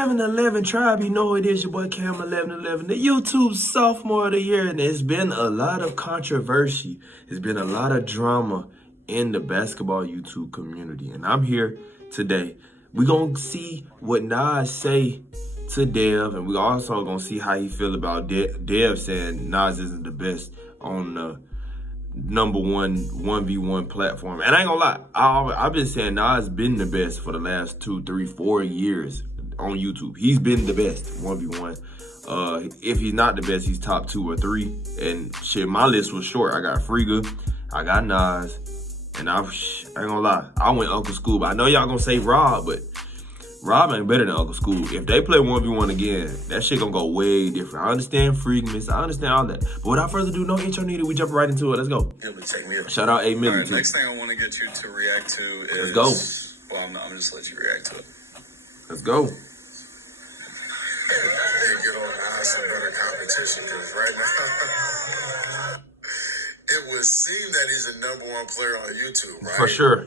1111 Tribe, you know who it is, your boy Cam 1111, the YouTube sophomore of the year, and there's been a lot of controversy. There's been a lot of drama in the basketball YouTube community, and I'm here today. We're going to see what Nas say to Dev, and we're also going to see how he feel about Dev saying Nas isn't the best on the number one 1v1 platform. And I ain't gonna lie, I've been saying Nas been the best for the last 2, 3, 4 years on YouTube. He's been the best 1v1. If he's not the best, he's top 2 or 3. And shit, my list was short. I got FRIGA, I got Nas, and I ain't gonna lie, I went Uncle Scoob. I know y'all gonna say Rob, but Rob ain't better than Uncle Scoob. If they play 1v1 again, that shit gonna go way different. I understand freakness, I understand all that. But without further ado, no intro needed. We jump right into it. Let's go. Shout out A Millie. All right, next thing I want to get you to react to is... Let's go. Well, I'm just let you react to it. Let's go. Get on some better competition, because right now it would seem that he's a #1 player on YouTube, right? For sure.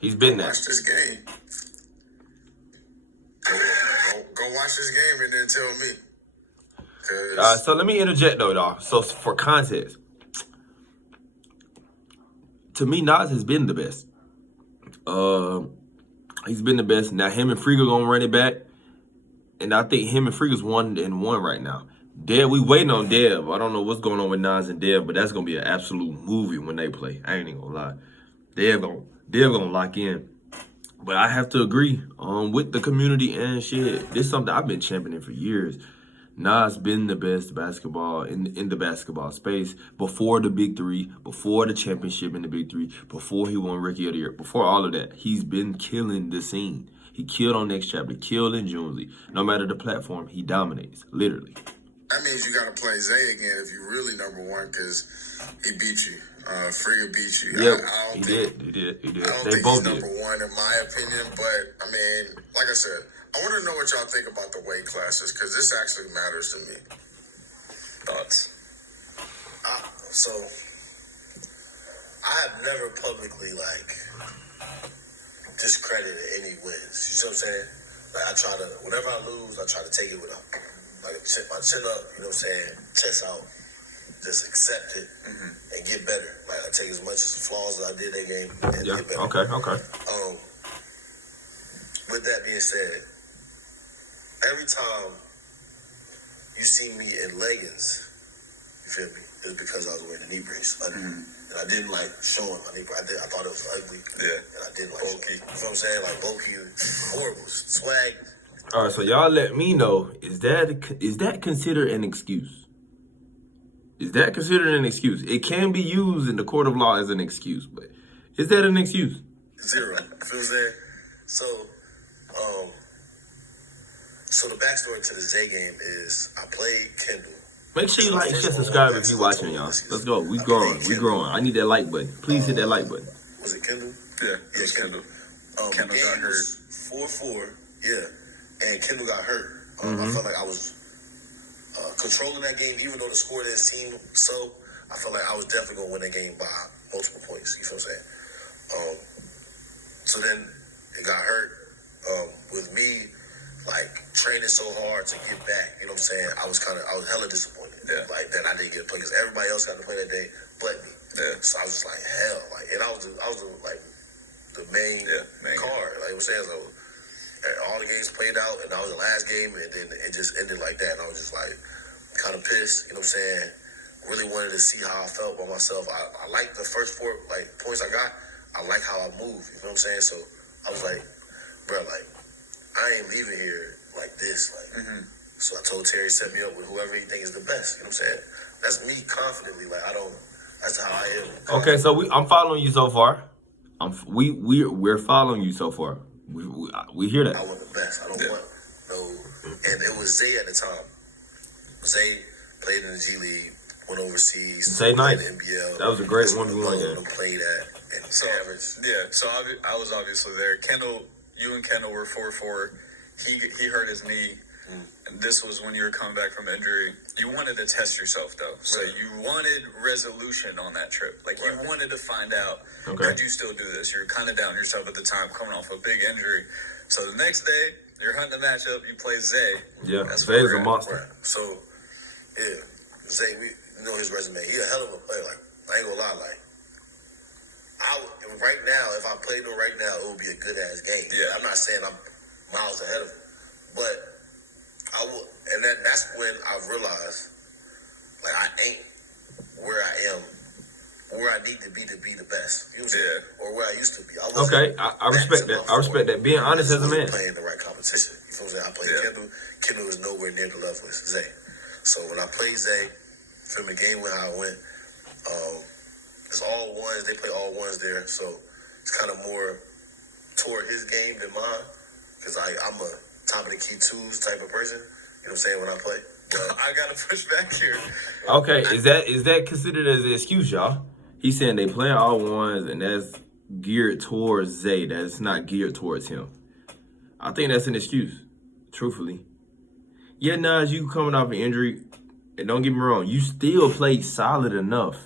He's been that. Watch this game. Go watch this game and then tell me. So let me interject though, y'all. So for context, to me, Nas has been the best. He's been the best. Now him and FRIGA gonna run it back, and I think him and FRIGA's 1-1 right now. Dev, we waiting on Dev. I don't know what's going on with Nas and Dev, but that's gonna be an absolute movie when they play. I ain't even gonna lie. Dev gonna lock in. But I have to agree with the community and shit. This is something I've been championing for years. Nas been the best basketball in the basketball space before the Big Three, before the championship in the Big Three, before he won Rookie of the Year, before all of that. He's been killing the scene. He killed on Next Chapter, killed in Junsley. No matter the platform, he dominates, literally. That means you got to play Zay again if you're really #1, because he beat you. FRIGA beat you. Yep, he did. I don't They think both he's did. #1 in my opinion, but I mean, like I said, I want to know what y'all think about the weight classes, because this actually matters to me. Thoughts? So, I have never publicly, discredited any wins. You see what I'm saying? Like, I try to, whenever I lose, I try to take it with my chin up, you know what I'm saying? Chest out. Just accept it and get better. Like, I take as much as the flaws as I did that game and get better. Okay. With that being said, every time you see me in leggings, you feel me, it's because I was wearing a knee brace. And I didn't like showing my knee brace. I thought it was ugly. Yeah. And I didn't like bulky. You know what I'm saying? Like bulky, horrible. Swag. All right, so y'all let me know, is that considered an excuse? Is that considered an excuse? It can be used in the court of law as an excuse, but is that an excuse? 0. You feel what I'm saying? So the backstory to the Zay game is I played Kendall. Make sure you like, share, subscribe if you're watching, y'all. Let's go. We growing. I need that like button. Please hit that like button. Was it Kendall? Yeah, it was Kendall. Kendall got hurt. 4-4, yeah. And Kendall got hurt. I felt like I was controlling that game, even though the score didn't seem so. I felt like I was definitely going to win that game by multiple points. You feel what I'm saying? So then it got hurt. With me, training so hard to get back, you know what I'm saying? I was hella disappointed. Yeah. That I didn't get to play, because everybody else got to play that day but me. Yeah. So I was just like, hell. And I was the main card. Like I was saying, so all the games played out, and that was the last game, and then it just ended like that. And I was just kind of pissed, you know what I'm saying? Really wanted to see how I felt by myself. I liked the first 4 points I got. I like how I moved, you know what I'm saying? So I was like, bro, I ain't leaving here like this. So I told Terry, set me up with whoever he thinks is the best, you know what I'm saying? That's me confidently, that's how I am. Okay, so I'm following you so far. We're following you so far. We hear that. I want the best. I don't want no. And it was Zay at the time. Zay played in the G League, went overseas. Zay nice. In the NBL. That was a great 1v1 game. Played at and So I was obviously there. You and Kendall were 4-4. He hurt his knee. And this was when you were coming back from injury. You wanted to test yourself, though. So you wanted resolution on that trip. You wanted to find out, could you still do this? You were kind of down yourself at the time, coming off a big injury. So the next day, You're hunting the matchup. You play Zay. Yeah, That's Zay's where a we're at. monster. Right. So, yeah, Zay, you know his resume. He a hell of a player. Like, I ain't gonna lie. Like, right now, if I played him right now, it would be a good ass game. Yeah. I'm not saying I'm miles ahead of him, but I will, and that's when I realized, like, I ain't where I am, where I need to be the best. You know what I'm saying? Or where I used to be. I wasn't Okay, I respect that. I respect that. Being honest as a man. Playing the right competition. You know what I'm saying? I played Kendall. Kendall is nowhere near the level as Zay. So when I played Zay, from the game went how it went, it's all ones. They play all ones there. So it's kind of more toward his game than mine. Because I'm a top of the key twos type of person. You know what I'm saying, when I play. I gotta push back here. Okay, is that considered as an excuse, y'all? He's saying they play all ones, and that's geared towards Zay. That's not geared towards him. I think that's an excuse, truthfully. Yeah, Nas, you coming off an injury, and don't get me wrong, you still played solid enough.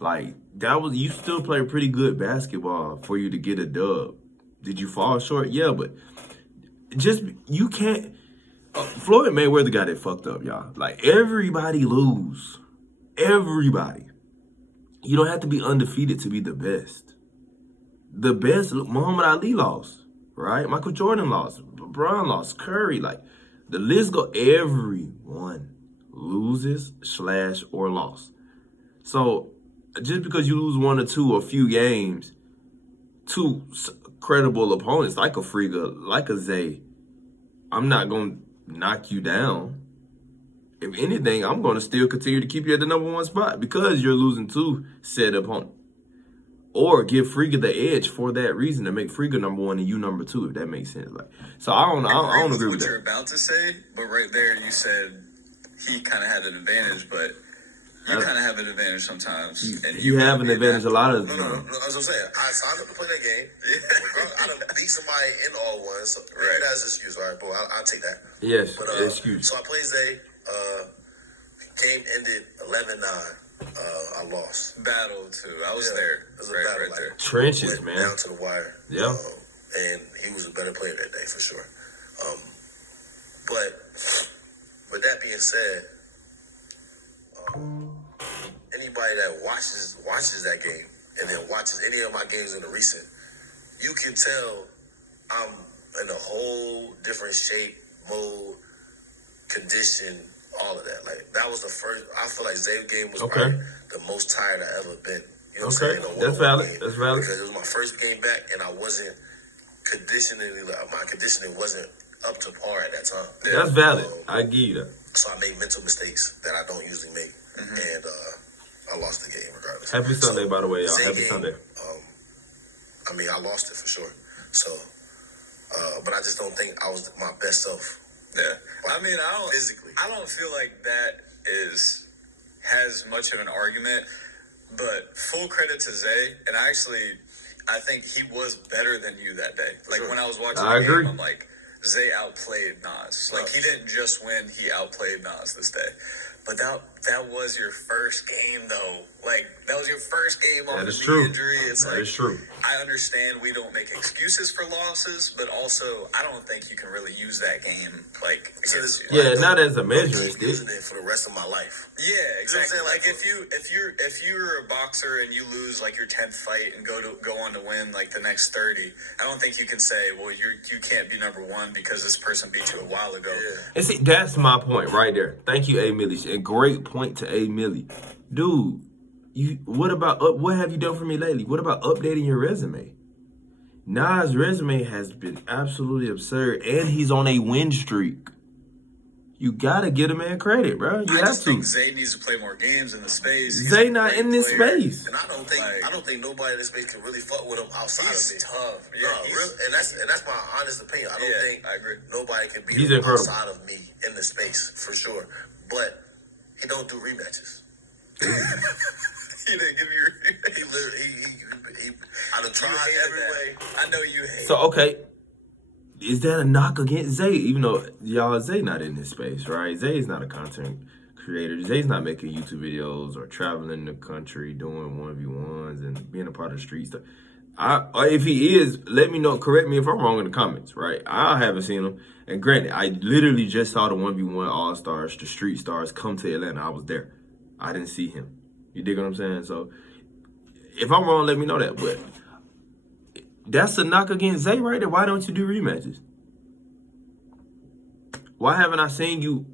Like, you still played pretty good basketball for you to get a dub. Did you fall short? Yeah, but you can't. Floyd Mayweather got it fucked up, y'all. Like, everybody lose. Everybody. You don't have to be undefeated to be the best. The best, Muhammad Ali lost, right? Michael Jordan lost. LeBron lost. Curry, like, the list go, everyone loses / or lost. So, just because you lose one or two or few games to credible opponents like a FRIGA, like a Zay, I'm not going to knock you down. If anything, I'm going to still continue to keep you at the number one spot because you're losing to said opponent. Or give FRIGA the edge for that reason to make FRIGA number one and you number two, if that makes sense. Like, so I don't agree with what you're that. about to say, but right there you said he kind of had an advantage, but you kind of have an advantage sometimes. You have an advantage a lot of the No, time. that's what I'm saying. I signed up to play that game. I done beat somebody in all ones. So Right. That's an excuse. All right, boy, I'll take that. Yes, But, excuse. So I played Zay. Game ended 11-9. I lost. Battle too. I was there. It was a Right, battle. right Like, there. Trenches, went man. down to the wire. Yeah. And he was a better player that day for sure. But with that being said, anybody that watches that game and then watches any of my games in the recent, you can tell I'm in a whole different shape, mode, condition, all of that. Like, that was the first. I feel like Zay's game was probably the most tired I ever been. You know what I'm saying? That's valid. That's valid. Because it was my first game back, and I wasn't my conditioning wasn't up to par at that time. That's valid. I give you that. So I made mental mistakes that I don't usually make, and I lost the game regardless. Happy Sunday, by the way, y'all. Happy Sunday. I mean, I lost it for sure. So, but I just don't think I was my best self. Yeah. I mean, physically. I don't feel like that has much of an argument, but full credit to Zay, and I think he was better than you that day. Like, when I was watching the game, I'm like, Zay outplayed Nas. Like, he didn't just win, he outplayed Nas this day. But that was your first game, though. Like, that was your first game on the knee injury. That is true. I understand we don't make excuses for losses, but also I don't think you can really use that game not as a measuring stick. Using it for the rest of my life. Yeah, exactly. You know what I'm like if you're a boxer and you lose like your 10th fight and go on to win like the next 30, I don't think you can say, well, you can't be number one because this person beat you a while ago. Yeah. And see, that's my point right there. Thank you, A. Millie. A great point to A. Millie. Dude, what have you done for me lately? What about updating your resume? Nas' resume has been absolutely absurd, and he's on a win streak. You gotta get a man credit, bro. You have to. Think Zay needs to play more games in the space. Zay not in this space. And I don't think nobody in this space can really fuck with him outside of me. He's tough. Yeah, and that's my honest opinion. I don't think I agree. nobody can beat He's him incredible. outside of me in the space for sure. But he don't do rematches. He didn't give you. He literally I done tried every way. I know you hate. So okay, is that a knock against Zay? Even though y'all Zay not in this space, right? Zay's not a content creator. Zay's not making YouTube videos or traveling the country doing 1v1s and being a part of the street stuff. If he is, let me know. Correct me if I'm wrong in the comments, right? I haven't seen him. And granted, I literally just saw the 1v1 All-Stars, the Street Stars, come to Atlanta. I was there. I didn't see him. You dig what I'm saying? So, if I'm wrong, let me know that. But that's a knock against Zay right there. Why don't you do rematches? Why haven't I seen you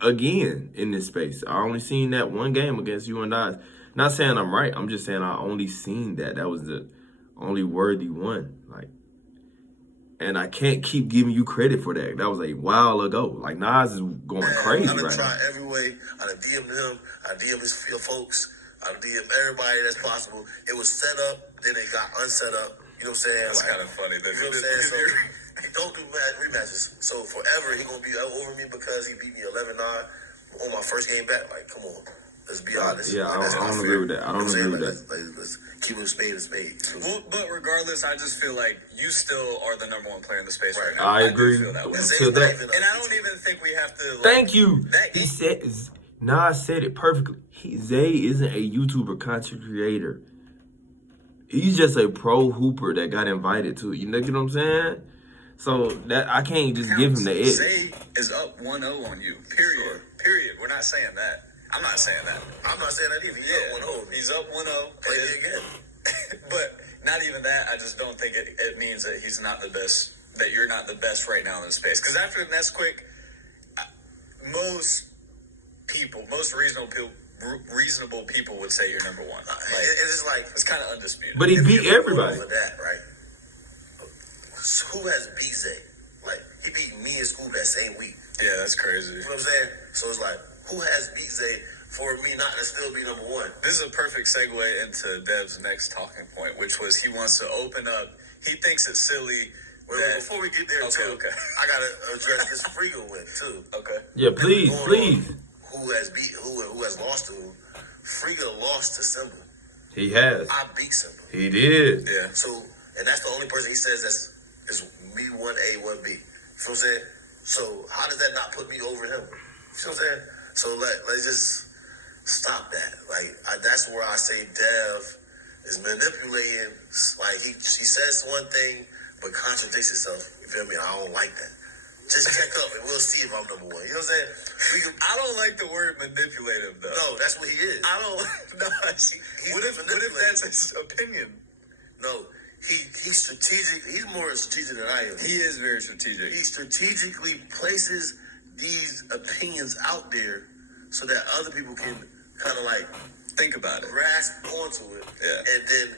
again in this space? I only seen that one game against you and I. Not saying I'm right. I'm just saying I only seen that. That was the only worthy one. Like, and I can't keep giving you credit for that. That was a while ago. Like, Nas is going crazy I've been right now. trying every way. I done DM'd him. I DM'd his folks. I done DM'd everybody that's possible. It was set up, then it got unset up. You know what I'm saying? That's like, kind of funny. You know what I'm saying? So he don't do rematches. So forever he gonna be over me because he beat me 11-9 on my first game back. Like, come on. Let's be honest. Yeah, like, I don't agree with that. I don't agree with that. Let's keep it a spade a spade. Well, but regardless, I just feel like you still are the number one player in the space right now. I agree. Do feel that way. And I don't even think we have to. Like, thank you. He said, Nas said it perfectly. Zay isn't a YouTuber content creator. He's just a pro hooper that got invited to it. You know what I'm saying? So that I can't just give him the edge. Zay is up 1-0 on you. Period. Sure. Period. We're not saying that. I'm not saying that. I'm not saying that either. He's up 1-0. Play me again. But not even that. I just don't think it means that he's not the best. That you're not the best right now in the space. Because after the Nesquik, most reasonable people would say you're number one. It's like it's kind of undisputed. But he beat everybody. For that, right? So who has beat Zay? Like, he beat me and Scoop that same week. Yeah, that's crazy. You know what I'm saying? So it's like, who has beat Zay for me not to still be number one? This is a perfect segue into Dev's next talking point, which was he wants to open up. He thinks it's silly. Before we get there, okay. I gotta address this FRIGA win too. Okay. Yeah, please. Who has lost to who? FRIGA lost to Simba. He has. I beat Simba. He did. Yeah. So, and that's the only person he says is me 1A, 1B. You know what I'm saying? So how does that not put me over him? You know what I'm saying? So let's just stop that. Like, that's where I say Dev is manipulating. Like, she says one thing but contradicts herself. You feel me? I don't like that. Just check up and we'll see if I'm number one. You know what I'm saying? I don't like the word manipulative though. No, that's what he is. I don't. No. What if that's his opinion? No. He's strategic. He's more strategic than I am. He is very strategic. He strategically places these opinions out there so that other people can kind of like think about it, grasp onto it, and then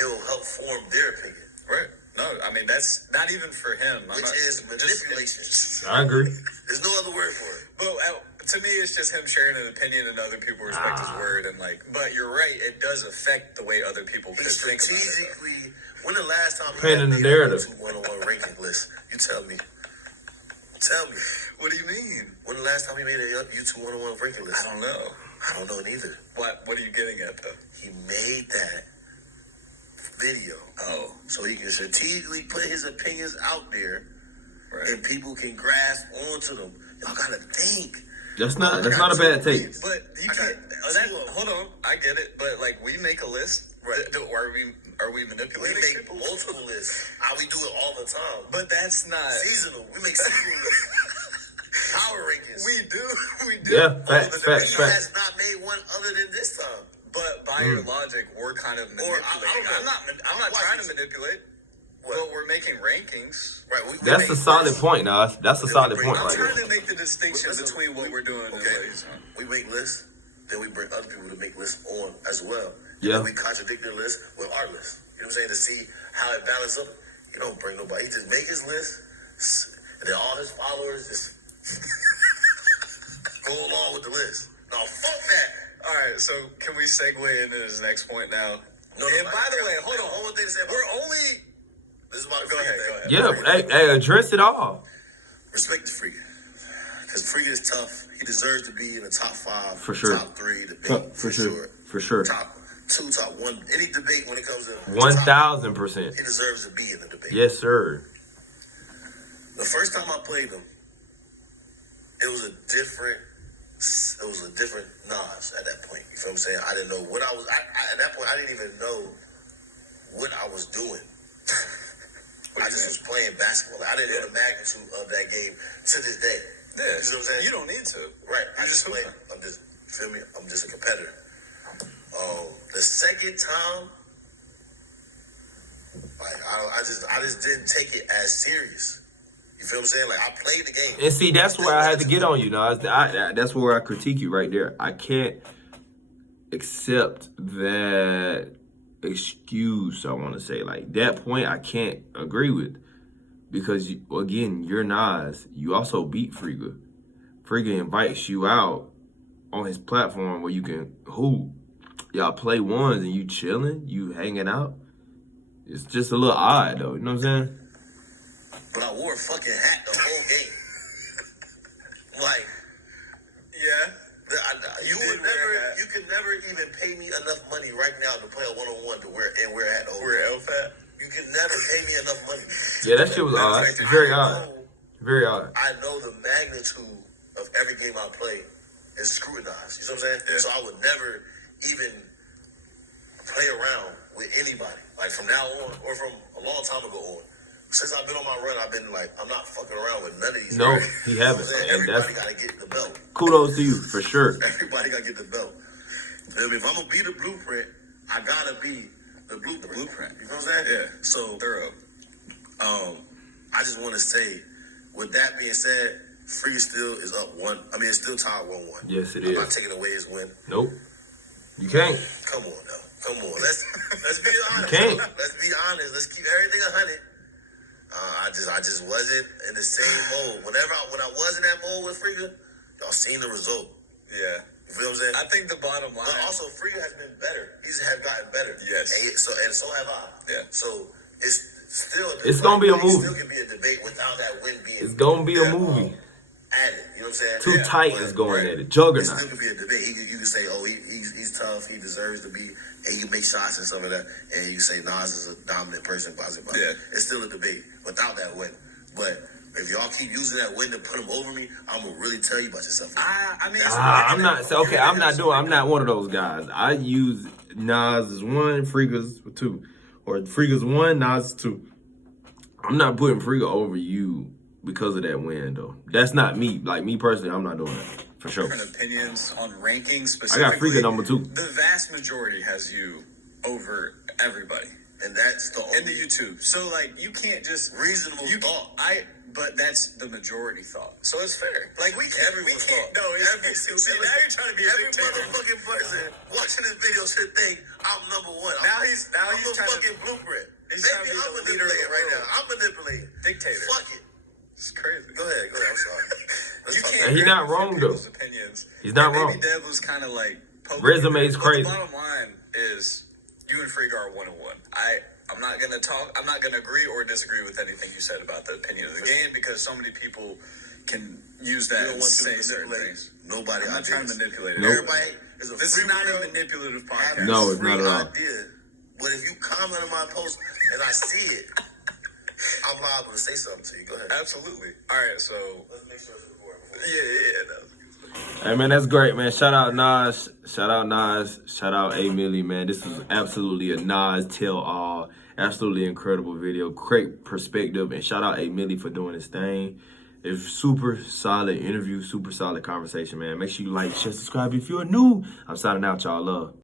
it'll help form their opinion. Right. No, I mean, that's not even for him. Which is manipulation. I agree. There's no other word for it. But to me, it's just him sharing an opinion and other people respect his word. And but you're right, it does affect the way other people could think about it. Strategically, when the last time you had the narrative one-on-one ranking list? You tell me. Tell me. What do you mean? When the last time he made a YouTube one-on-one ranking list? I don't know. I don't know neither. What are you getting at, though? He made that video. Oh. So he can strategically put his opinions out there, right, and people can grasp onto them. Y'all gotta think. That's not a bad take. But you can't. Hold on, I get it. But like, we make a list, right? Are we manipulating? We make multiple lists. We do it all the time. But that's not seasonal. We make seasonal lists. Power rankings. We do. Yeah, facts. He has not made one other than this time. But by your logic, we're kind of manipulating. I'm not trying to manipulate. Well, we're making rankings. Right. That's a solid point, Nas. That's a solid point. I'm trying to make the distinction between what we're doing and what he's doing. We make lists, then we bring other people to make lists on as well. Yeah. And we contradict their list with our list. You know what I'm saying? To see how it balances up. He don't bring nobody. He just make his list, and then all his followers just go along with the list. No, fuck that. All right, so can we segue into this next point now? No, and by the way, hold on. One more thing to say. We're only. This is about go ahead. Yeah, hey, address it all. Respect the FRIGA. Because FRIGA is tough. He deserves to be in the top 5, for sure. top 3 debate. For sure. Top 2, top 1. Any debate when it comes to 1,000%. He deserves to be in the debate. Yes, sir. The first time I played him, it was a different Nas at that point. You feel what I'm saying? I didn't know what I was. At that point, I didn't even know what I was doing. I just was playing basketball. Like, I didn't know the magnitude of that game to this day. Yeah, you know what I'm saying? You don't need to. Right. I just play. I'm just, feel me? I'm just a competitor. The second time, like I just didn't take it as serious. You feel what I'm saying? Like I played the game. And see, that's where I had to get on you. Now, that's where I critique you right there. I can't accept that excuse. I want to say like that point. I can't agree with because again, you're Nas. You also beat FRIGA. FRIGA invites you out on his platform where you can hoop. Y'all play ones and you chilling, you hanging out. It's just a little odd though. You know what I'm saying? But I wore a fucking hat the whole game. Like, yeah. You could never even pay me enough money right now to play a one-on-one to wear a hat. Wear an elf hat? You can never pay me enough money. Yeah, that shit was odd. Very odd. Very odd. I know the magnitude of every game I play is scrutinized. You know what I'm saying? Yeah. So I would never even play around with anybody. Like from now on, or from a long time ago on. Since I've been on my run, I've been like, I'm not fucking around with none of these. No, guys. he haven't. Everybody got to get the belt. Kudos to you, for sure. Everybody got to get the belt. If I'm going to be the blueprint, I got to be the blueprint. You know what I'm saying? Yeah. So, thorough. I just want to say, with that being said, FRIGA still is up 1. I mean, it's still tied 1-1. Yes, it I'm is. not taking away his win. Nope. You can't. Come on, now. Come on. Let's be honest. You can't. Let's be honest. Let's keep everything 100. I just wasn't in the same mode. When I was in that mode with FRIGA, y'all seen the result. Yeah. You feel what I'm saying? I think the bottom line. But also, FRIGA has been better. He's have gotten better. Yes. And so have I. Yeah. So it's still. It's gonna be a movie. It still can be a debate without that win being. It's gonna be a movie. Added. You know what I'm saying? Two titans going at it. Juggernaut. It still can be a debate. You can say, oh, he's tough. He deserves to be. And you make shots and stuff like that. And you say Nas is a dominant person. Yeah. It's still a debate without that win. But if y'all keep using that win to put him over me, I'm gonna really tell you about yourself. I'm not one of those guys. I use Nas as 1, FRIGA's 2, or FRIGA's 1, Nas is 2. I'm not putting FRIGA over you because of that win though. That's not me. Like me personally, I'm not doing that for sure. Different opinions on rankings specifically. I got FRIGA number 2. The vast majority has you over everybody. And that's the in the YouTube. So like you can't just reasonable thought. But that's the majority thought. So it's fair. Like we can't. No, see, now you're trying to be every motherfucking person watching this video should think I'm number 1. Now he's the fucking blueprint. Maybe I'm manipulating right now. I'm manipulating. Dictator. Fuck it. It's crazy. Go ahead. I'm sorry. You can't. He's not wrong though. Opinions. He's not wrong. Maybe Dev was kind of like resume's crazy. The bottom line is you and FRIGA are 1-1. I'm not gonna talk. I'm not gonna agree or disagree with anything you said about the opinion of the game because so many people can use that and say certain things. Nobody. I'm not trying to manipulate it. Nope. Everybody is this is not a manipulative podcast. No, it's not at all. But if you comment on my post and I see it, I'm liable to say something to you. Go ahead. Absolutely. All right. So let's make sure it's recorded. Yeah. Hey man, that's great, man. Shout out Nas. Shout out A Millie, man. This is absolutely a Nas tell-all. Absolutely incredible video. Great perspective. And shout out A Millie for doing his thing. It's super solid interview, super solid conversation, man. Make sure you like, share, subscribe if you're new. I'm signing out, y'all. Love.